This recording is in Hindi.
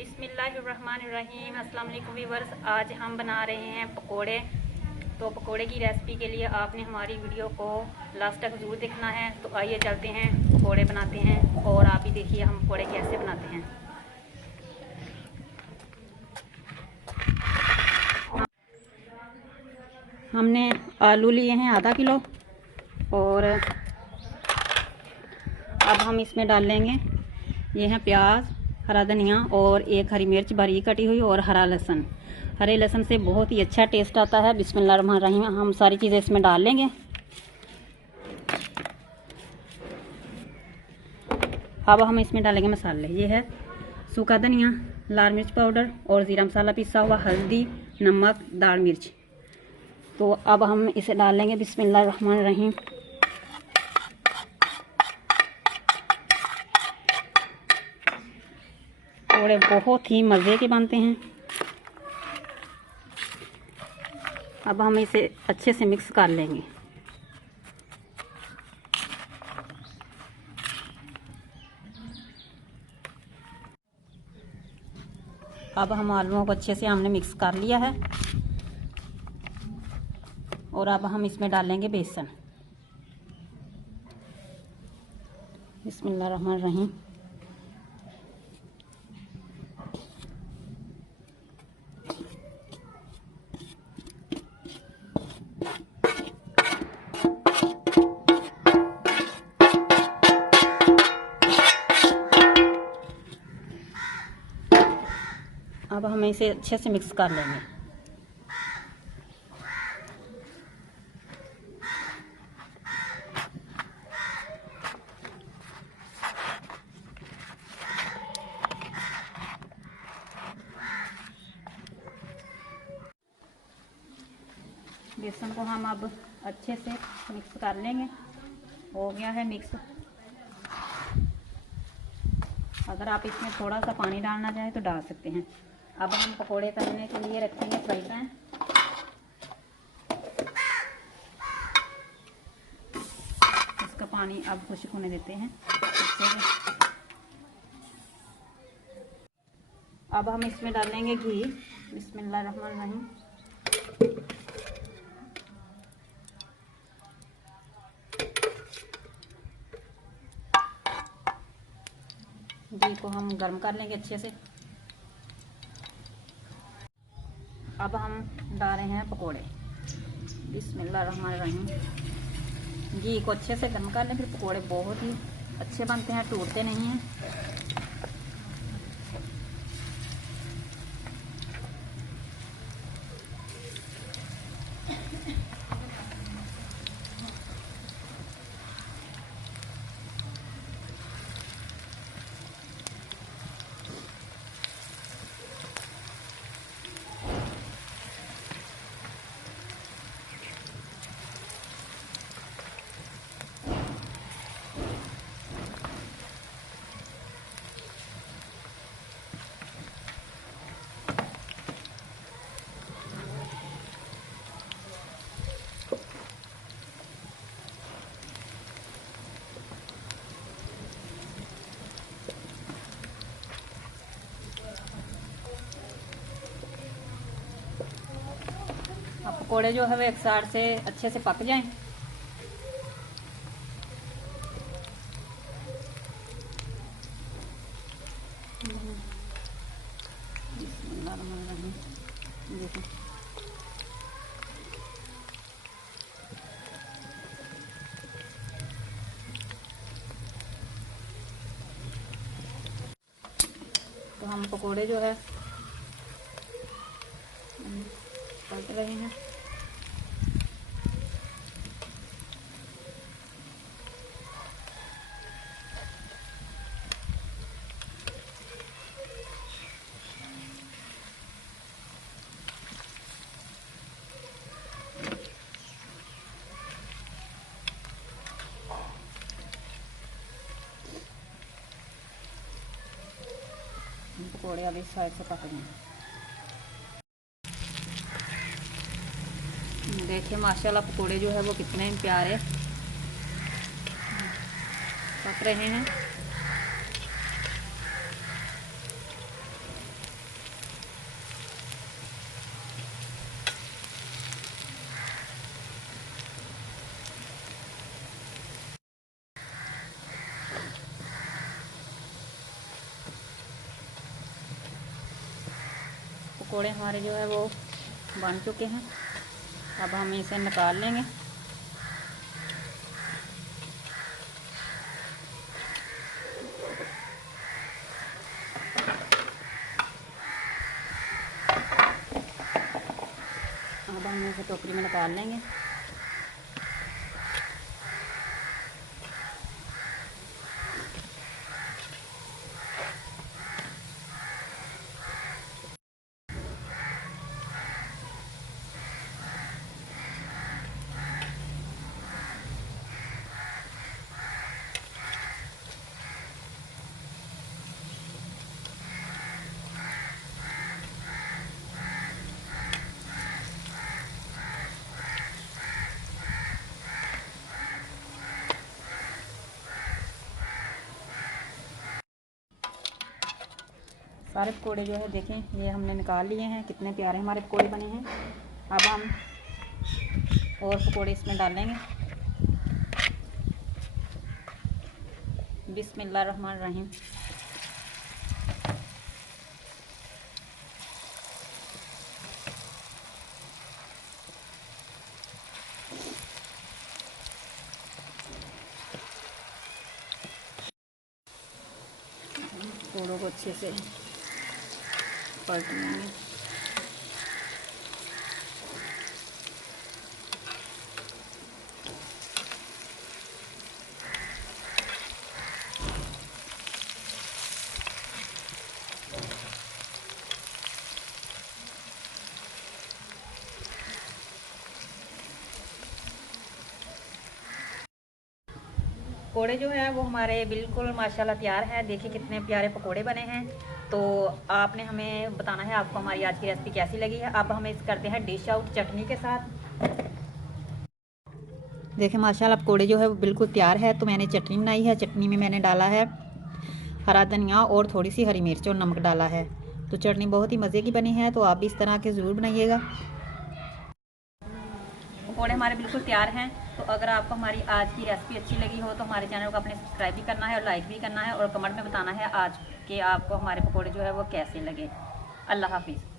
बिस्मिल्लाहिर्रहमानिर्रहीम। अस्सलाम वालेकुम व्यूअर्स, आज हम बना रहे हैं पकोड़े। तो पकोड़े की रेसिपी के लिए आपने हमारी वीडियो को लास्ट तक ज़रूर देखना है। तो आइए चलते हैं, पकोड़े बनाते हैं और आप भी देखिए हम पकोड़े कैसे बनाते हैं। हमने आलू लिए हैं आधा किलो और अब हम इसमें डाल लेंगे, ये हैं प्याज, हरा धनिया और एक हरी मिर्च बारीक कटी हुई और हरा लहसुन। हरे लहसुन से बहुत ही अच्छा टेस्ट आता है। बिस्मिल्लाहिर्रहमानिर्रहीम। हम सारी चीज़ें इसमें डाल लेंगे। अब हम इसमें डालेंगे मसाले। ये है सूखा धनिया, लाल मिर्च पाउडर और ज़ीरा मसाला पिसा हुआ, हल्दी, नमक, दाल मिर्च। तो अब हम इसे डाल लेंगे। बिस्मिल्लाहिर्रहमानिर्रहीम। पकोड़े बहुत ही मज़े के बनते हैं। अब हम इसे अच्छे से मिक्स कर लेंगे। अब हम आलूओं को अच्छे से हमने मिक्स कर लिया है और अब हम इसमें डालेंगे बेसन। बिस्मिल्लाहिर्रहमानिर्रहीम। अब हम इसे अच्छे से मिक्स कर लेंगे। बेसन को हम अब अच्छे से मिक्स कर लेंगे। हो गया है मिक्स। अगर आप इसमें थोड़ा सा पानी डालना चाहें तो डाल सकते हैं। अब हम पकोड़े तलने के लिए रखेंगे फ्राई पैन। इसका पानी अब खुश्क होने देते हैं। अब हम इसमें डालेंगे घी। बिस्मिल्लाहिर्रहमानिर्रहीम। घी को हम गर्म कर लेंगे अच्छे से। अब हम डाल रहे हैं पकोड़े। बिस्मिल्लाहिर्रहमानिर्रहीम। घी को अच्छे से गर्म कर लें, फिर पकोड़े बहुत ही अच्छे बनते हैं, टूटते नहीं हैं। अब पकोड़े जो है वो एक साइड से अच्छे से पक जाएं। देखिए तो हम पकोड़े जो है पक रहे हैं। पकोड़े अभी साइड से पक गए। देखिए माशाल्लाह पकोड़े जो है वो कितने प्यारे पक रहे हैं। पकोड़े हमारे जो है वो बन चुके हैं। अब हम इसे निकाल लेंगे। अब हम इसे टोकरी में निकाल लेंगे। सारे पकोड़े जो है देखें ये हमने निकाल लिए हैं। कितने प्यारे हमारे पकोड़े बने हैं। अब हम और पकोड़े इसमें डालेंगे। बिस्मिल्लाहिर्रहमानिर्रहीम। पकोड़ों को अच्छे से पलट लेंगे। पकोड़े जो है वो हमारे बिल्कुल माशाल्लाह तैयार है। देखिए कितने प्यारे पकोड़े बने हैं। तो आपने हमें बताना है आपको हमारी आज की रेसिपी कैसी लगी है। अब हम इस करते हैं डिश आउट चटनी के साथ। देखिए माशाल्लाह पकोड़े जो है वो बिल्कुल तैयार है। तो मैंने चटनी बनाई है। चटनी में मैंने डाला है हरा धनिया और थोड़ी सी हरी मिर्च और नमक डाला है। तो चटनी बहुत ही मज़े की बनी है। तो आप भी इस तरह के ज़रूर बनाइएगा। पकोड़े हमारे बिल्कुल तैयार हैं। तो अगर आपको हमारी आज की रेसिपी अच्छी लगी हो तो हमारे चैनल को अपने सब्सक्राइब भी करना है और लाइक भी करना है और कमेंट में बताना है आज के आपको हमारे पकोड़े जो है वो कैसे लगे। अल्लाह हाफिज़।